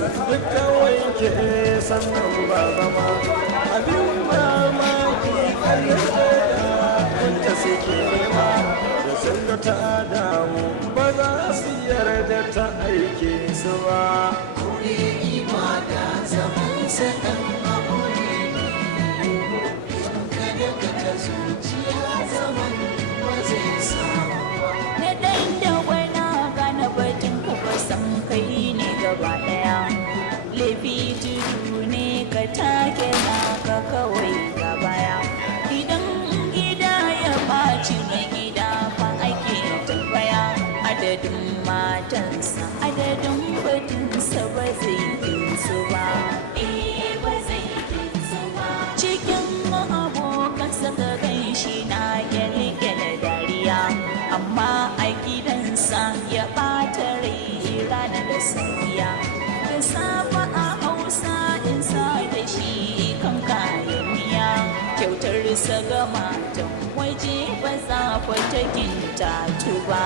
duk kawai ke sannan ba zama abin mamaki halitta wanda suke nema da sun ga ta damu ba za su yarda ta aike su ba. Aure ibada zaman sa ɗan aure kada ka ta zuciya zaman ba zai samu ba. Na ɗan da wani gane batun ku ba san kai ne gaba ɗaya. Laifi tudu ne ka take naka kawai ga baya. Idan gida ya ɓaci mai gida fa ake tambaya. Adadin matansa adadin batunsa ba zai kinsu ba. Ba zai kinsu ba. Cikin abokansa ka gan shi na gyale-gyale dariya. Amma a gidansa ya ɓata rai rana da safiya. Da safa a hausa in sa da shi kan kayan miya. Kyautarsa ga matan waje ba za ta kintatu ba.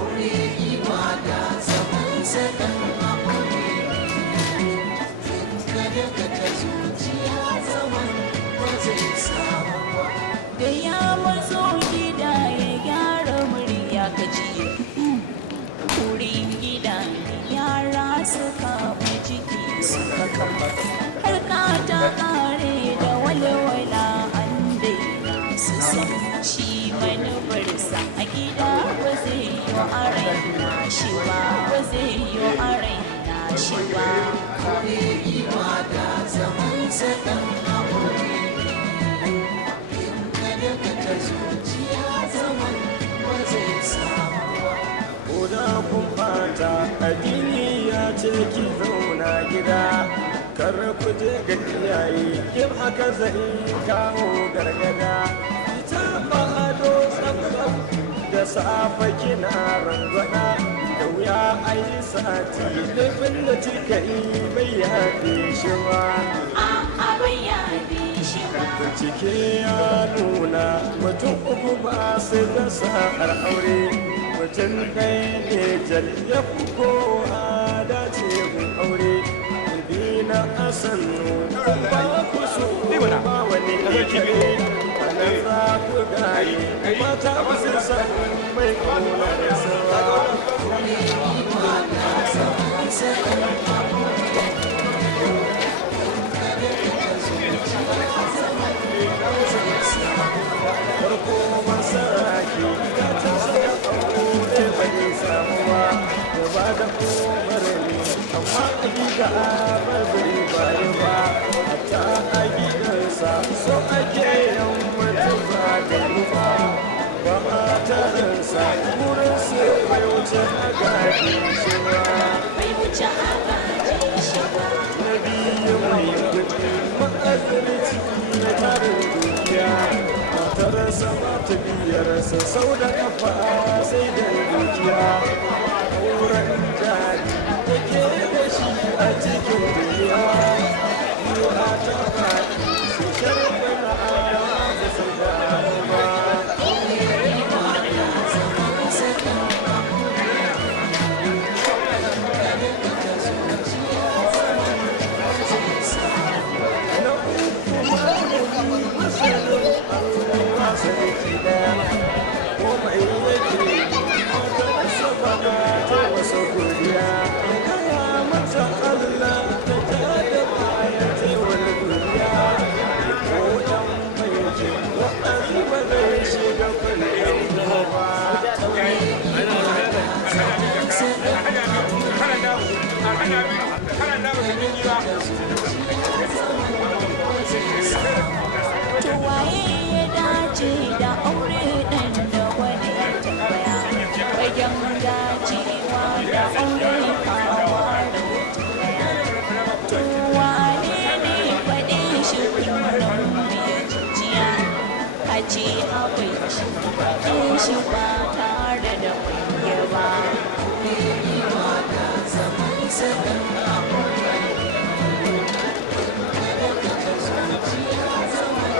Aure ibada zaman sa ɗan aure kada ka ta zuciya zaman ba zai samu ba. Da ya mazo gida ya gyara murya ka ji kurin gida yara suka fi ciki suka kama har ka ta kare da walwala an daina su san shi manufarsa a gida ba zai yi a raina shi ba ba zai yi a raina shi ba. Aure ibada zaman sa ɗan aure kada ka ta zuciya zaman ba zai samu ba. Koda kun fata addini ya ce ki zauna gida kar ku je ga iyaye in haka zai kawo gargada. Ita ba ado tsantsan da safe kina rangwada da wuya a yi sati laifin da kika yi bai yafe shi ba. A'a bai yafe shi ba. Cike ya nuna mutum uku ba su da sa'ar aure mutum ɗaya ne jal ya fi kowa dace mun aure bi na asanu ba ku so ba wani kare ana za ku gane mata wasu san mai kauna da sawa. Aure ibada zaman sa ɗan aure kada ka ta zuciya zaman ba zai samu ba. Farko masaraki ya ta saka aure bai samuwa da ba da umarni amma a gida ba zai bayi ba hatta a gidansa so ake yan mutum ba da ruwa ba mataransa wurin su bai wuce a gaji shi ba. Bai wuce a gaje shi ba. Na biyu mai kuɗi ma'azarci na tarin dukiya matarsa ba ta biyarsa sau da kafa sai da dukiya wurin jari da ke da shi a cikin duniya yi a ta faɗi su sharfi na ayawa da su gano ba. Sarki daya ko mai yake mata saba ta wasu godiya ya gaya mata Allah ta tada baya ta wani duniya ko dan bayyake wa'azi ba zai shiga kullum ba. To waye ya dace da aure ɗan da wani ya tambaya. Bayan dacewa da aure kawa da tambaya. To wane ne faɗe shi kullum ya jijiya. A ce akwai shi faɗe shi ba tare da kunya ba. ibada zaman sa ɗan aure kada ka ta zuciya zaman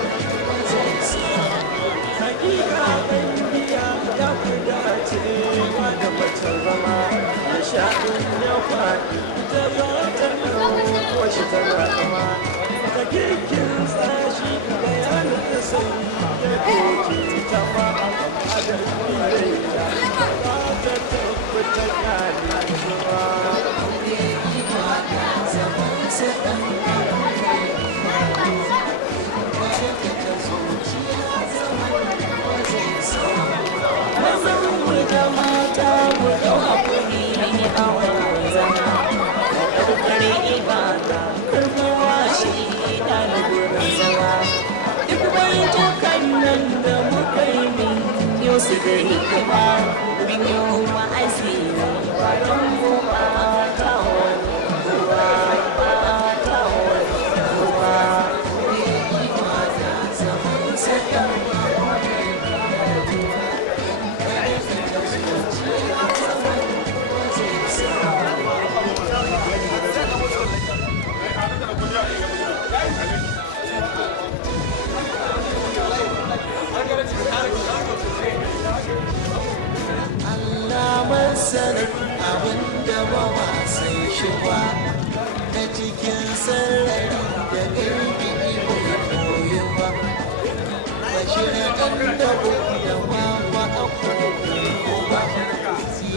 ba zai samu ba. Hakika ɗan biya ya fi dacewa da mace zama ya sha in ya faɗi ta za ta cikin sarari da gaibi bai koyi ba bashir ɗan dabo da mama akwai ba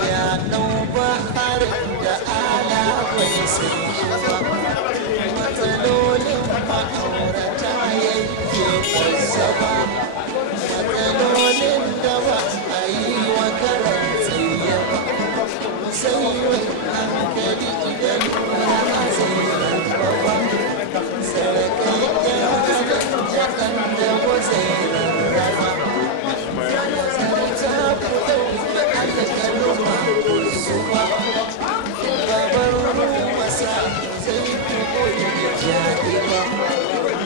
ya ɗau bahar da ala bai san shi ba matsalolin ma'aurata yanke kwazzaba matsalolin da ba a yi wa karan tsaye ba sai wai hankali idan na zai rarraba sarakai da jakan da ba zai rarraba zarta ku ɗauki alƙaluma su ba babar masa zai fi koyi da jaɗiba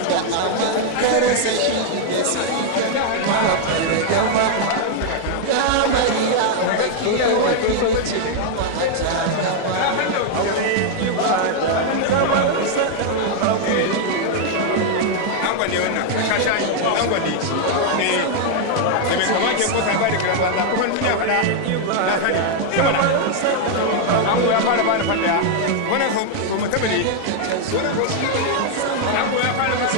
da amantarsa shi da sai ka mafar gaba ya mariya da ke wakilci mata gaba aure ibada zaman sadan abu angwane wannan shashayi angwane ne da mai kama ke kota ba da kiran banza kuma duniya fada na sani kuma na ango ya fara bani fada wannan so mutum ne ango ya fara bani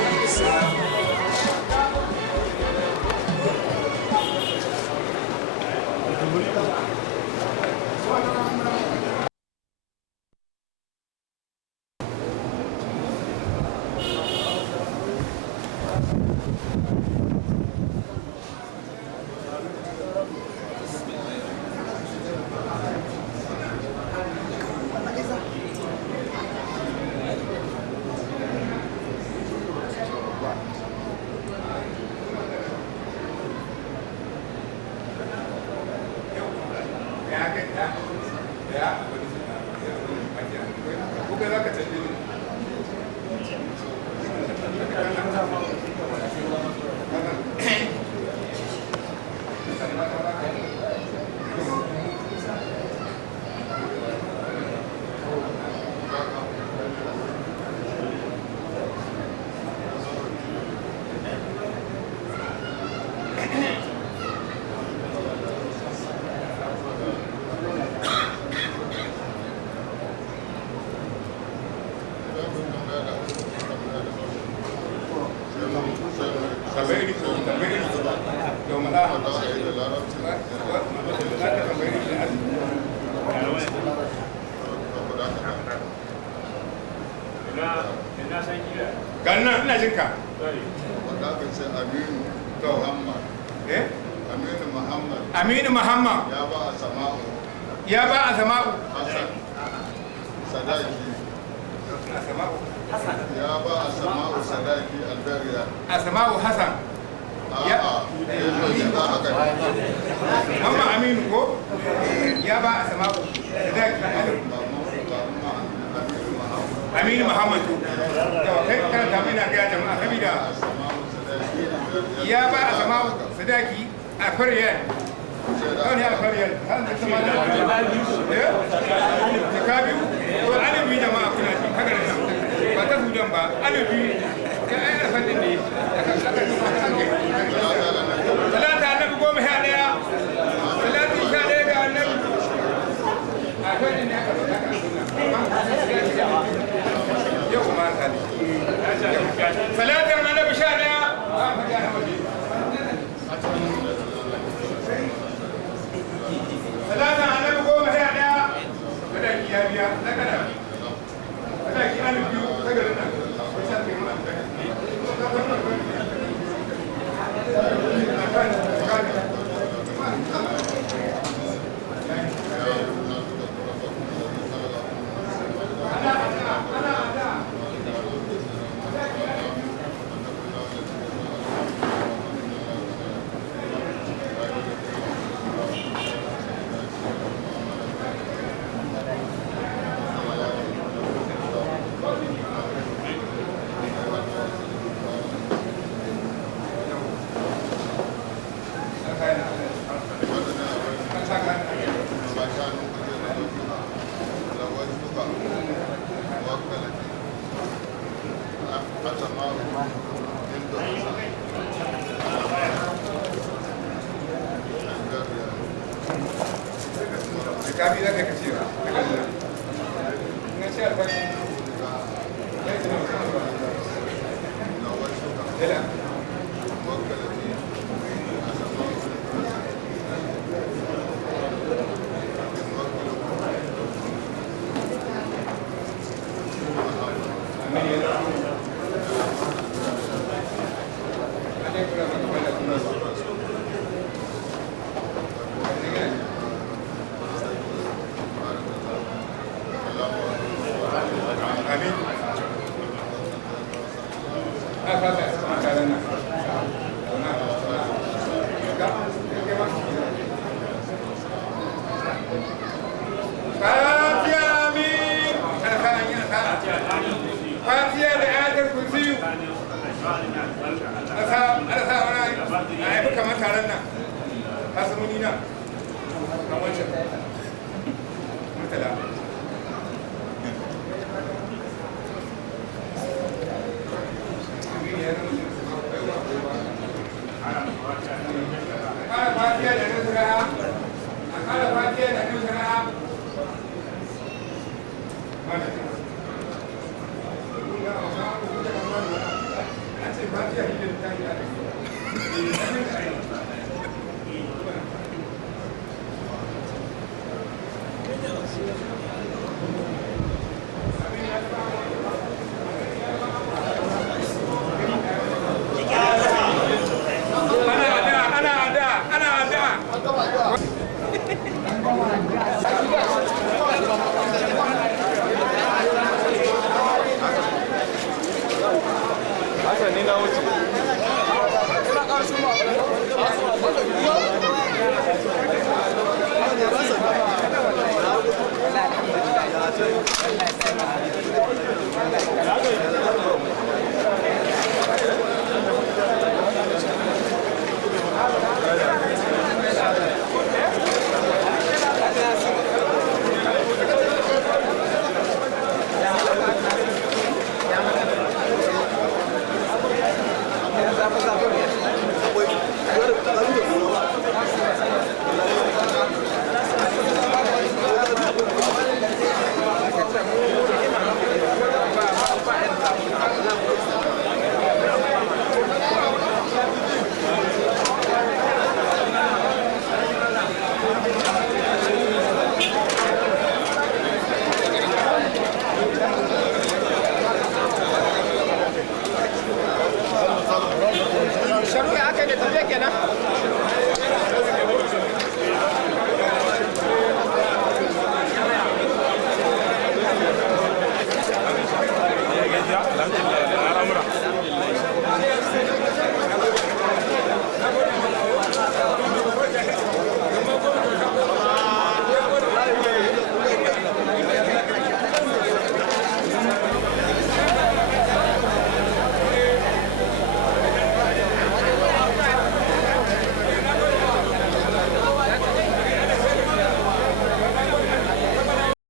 ganna ina jin ka Aminu Muhammad ya ba a sama'u sadaki ya ba a sama'u sadaki albariya a sama'u Hassan Mama Aminu ko ya ba a sama'u sadaki Aminu Muhammad da kai karanta mai na ga jama'a sabida ya ba a sama'u sadaki a Korea ne a Korea kan da sama da biyu to alibi jama'a kuna ji kaga nan ba ta sudan ba alibi ya ai alfadin ne salata annabi goma sha daya salati sha daya ga annabi a kan ne aka yau kuma sali salatin annabi sha daya salatan annabi goma sha daya sadaki ya biya na kada sadaki alif biyu ta garin nan wata ke mun kabi za ka cewa na ce alfani Hassan ni na wuce.